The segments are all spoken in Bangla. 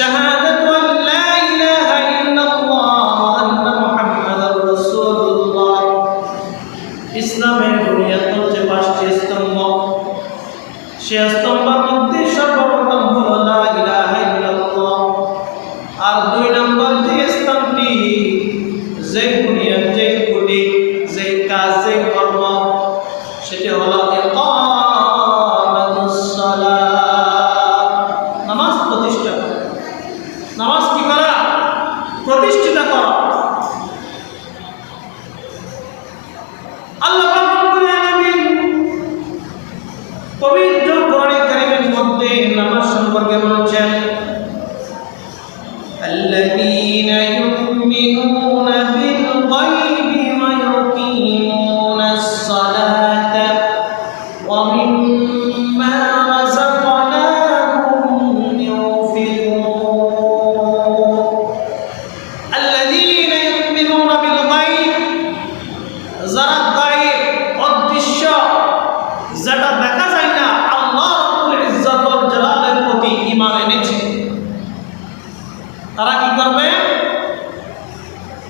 শাহাদাতু আল্লা ইলাহা ইল্লাল্লাহ আন্না মুহাম্মাদুর রাসূলুল্লাহ। ইসলামের বুনিয়াদ হচ্ছে 5টি স্তম্ভ। সেই স্তম্ভের মধ্যে সর্বপ্রথম হলো লা ইলাহা ইল্লাল্লাহ। আর 2 নম্বর যে স্তম্ভটি, যে বুনিয়াদ, যে খুঁটি, যে কাজ, যে কর্ম, সেটা হলো ইকামাতুস সালাত, নামাজ প্রতিষ্ঠা করা। নামাজ কি করা? প্রতিষ্ঠিত করা। আল্লাহ রাব্বুল আলামিন পবিত্র কোরআন কারীমের মধ্যে নামাজ সম্পর্কে বলেছেন, আল্লাযীনা ইউমিনুনা বিল গায়বি ওয়া ইউকিমুনাস সালাতা ওয়া মিম্মা রাযাকনাহুম ইউনফিকুন। আল্লাযীনা ইউমিনুনা বিল গায়ব, যারা গায়ব, অদৃশ্য, যেটা দেখা যায় না, আল্লাহ রাব্বুল ইজ্জত ওয়াল জালালের প্রতি ঈমান এনেছে, তারা কি করবে?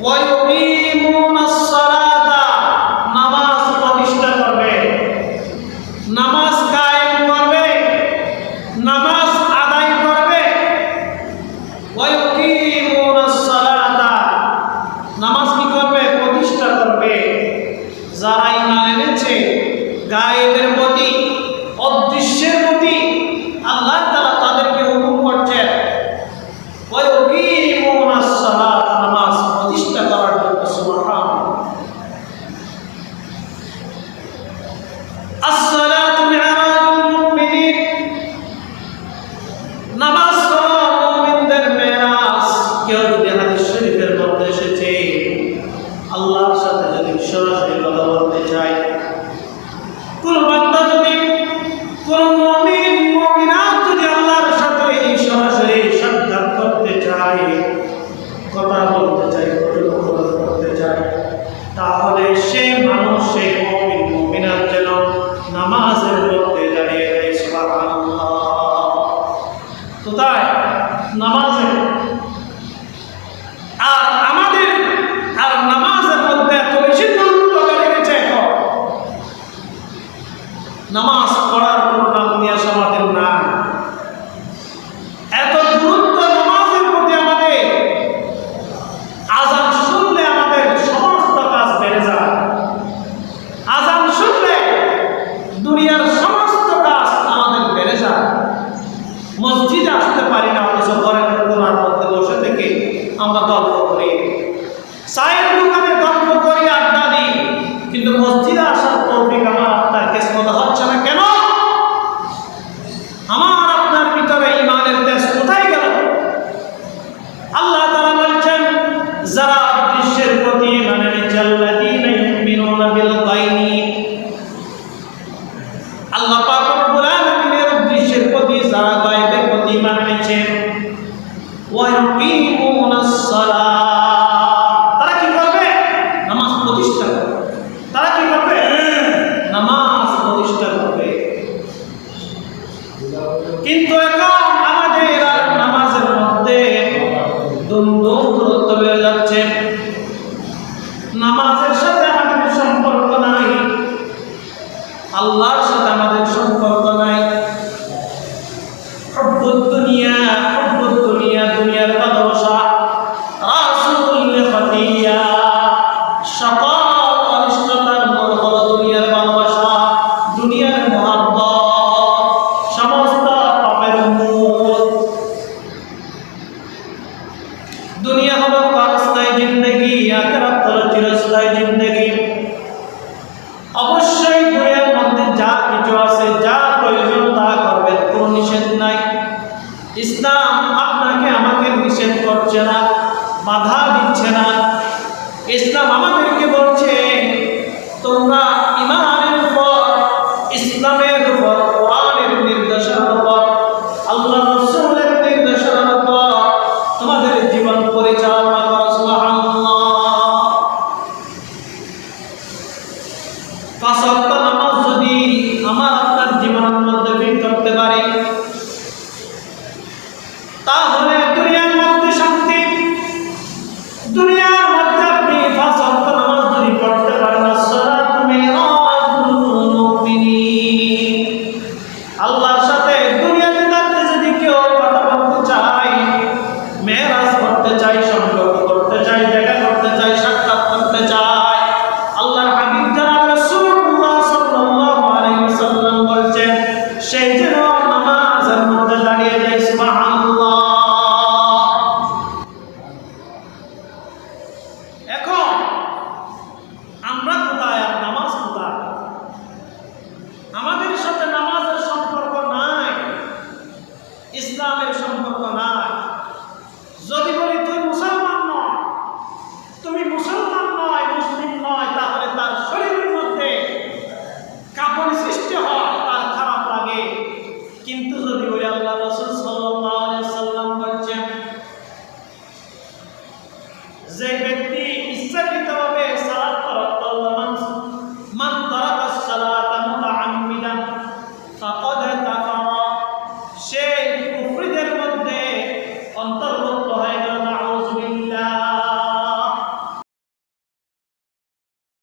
ওয়া ইউকিমুনাস সালাতা, নামাজ প্রতিষ্ঠা করবে, নামাজ কায়েম করবে, নামাজ আদায় করবে। ওয়া ইউকিমুনাস সালাতা, নামাজ কি করবে? প্রতিষ্ঠা করবে। যারা ঈমান এনেছে গায়েবের প্রতি, অদৃশ্যের প্রতি, আল্লাহ তাআলা তাদেরকে হুকুম করছেন ওয়া ইউকিমুনাস সালাত, নামাজ প্রতিষ্ঠা করার জন্য। সুবহানাল্লাহ। as-salatu mi'rajul মুমিনিন, নামাজ হলো মুমিনদের মেরাজ। কেউ যদি হাদিস শরীফের মধ্যে এসেছে আল্লাহর সাথে যদি সরাসরি কথা বলতে চায়, কোন বান্দা যদি, কোন মুমিন মুমিনাত যদি আল্লাহর সাথে সরাসরি সাক্ষাৎ করতে চায়, কথা বলতে চায়, কথোপকথন করতে চায়, তাহলে সে মানুষ, সে মুমিন মুমিনাত যেন নামাজের মধ্যে দাঁড়িয়ে যায়। সুবহানাল্লাহ। কোথায়? নামাজে। আর নামাজের মধ্যে এত বেশি গুরুত্ব বেড়ে গেছে এখন, নামাজ পড়ার কোনো নাম নিয়াস আমাদের না। এত গুরুত্ব নামাজের প্রতি আমাদের, আযান শুনলে আমাদের সমস্ত কাজ বেড়ে যায়। আযান শুনলে দুনিয়ার সমস্ত কাজ আমাদের বেড়ে যায়। মসজিদে আসতে পারি না, অথচ ঘরের কোণার মধ্যে বসে থেকে আমরা গল্প করি, চায়ের দোকানে গল্প করি, আড্ডা দিই, কিন্তু মসজিদে আসার তৌফিক আমার আপনার কিসমত হচ্ছে না। কেন? আমার আপনার ভিতরে ঈমানের তেজ কোথায় গেল? আল্লাহ তাআলা বলছেন, যারা অদৃশ্যের প্রতি ঈমান এনেছে, আল্লাযীনা ইউমিনুনা বিল গায়বি, আল্লাহ পাক রব্বুল আলামিনের অদৃশ্যের প্রতি, যারা গায়বের প্রতি ঈমান এনেছে, ওয়া ইউকিমুনাস সালাত, তারা কি করবে? নামাজ প্রতিষ্ঠা করবে। তারা কি করবে? নামাজ প্রতিষ্ঠা করবে। কিন্তু এখন আমাদের আর নামাজের মধ্যে দূরত্ব বেড়ে যাচ্ছে। নামাজের সাথে আমাদের সম্পর্ক নাই, আল্লাহর সাথে আমাদের সম্পর্ক নাই। হুব্বুদ দুনিয়া, দুনিয়ার ভালোবাসা, রাসূল খাতিয়া, সকল অনিষ্টতার মূল হলো দুনিয়ার ভালোবাসা, দুনিয়ার মহব্বত, সমস্ত পাপের মূল। দুনিয়া হলো ক্ষণস্থায়ী জিন্দেগি, আখিরাত হলো চিরস্থায়ী জিন্দেগি। অবশ্যই দুনিয়ার মধ্যে যা কিছু আছে, যা প্রয়োজন তা করবেন, কোনো নিষেধ নাই। ইসলাম আপনাকে আমাকে নিষেধ করছে না, বাধা দিচ্ছে না। ইসলাম আমাদেরকে বলছে, তোমরা ঈমানের উপর, ইসলামের উপর, কোরআনের নির্দেশনার উপর, আল্লাহ রাসূলের নির্দেশনার উপর তোমাদের জীবন পরিচালনা করো। সুবহানাল্লাহ। 5 ওয়াক্ত নামাজ যদি আমার আপনার জীবনের মধ্যে ফিট করতে পারি, তাহলে আল্লাহর সাথে দুনিয়াতে থাকতে যদি কেউ কথা বলতে চায়, মেরাজ করতে চায়, সম্পর্ক করতে চায়, দেখা করতে চায়, সাক্ষাৎ করতে চায়, আল্লাহর হাবিব জনাব রাসূলুল্লাহ সাল্লাল্লাহু আলাইহি ওয়াসাল্লাম বলছেন সেই যেন নামাজের মধ্যে দাঁড়িয়ে যায় সুবহানাল্লাহ। এখন আমরা কোথায় আর নামাজ কোথায়? আমাদের সাথে নামাজের সম্পর্ক নাই, ইসলামের সম্পর্ক নাই। যদি বলি তুই মুসলমান নয়, তুমি মুসলমান নয়, মুসলিম নয়, তাহলে তার শরীরের মধ্যে কাঁপুনি সৃষ্টি হয়, তার খারাপ লাগে। কিন্তু যদি বলি আল্লাহ রাসূল সাল্লাল্লাহু আলাইহি ওয়াসাল্লাম বলেছেন যে ব্যক্তি ইচ্ছাকৃত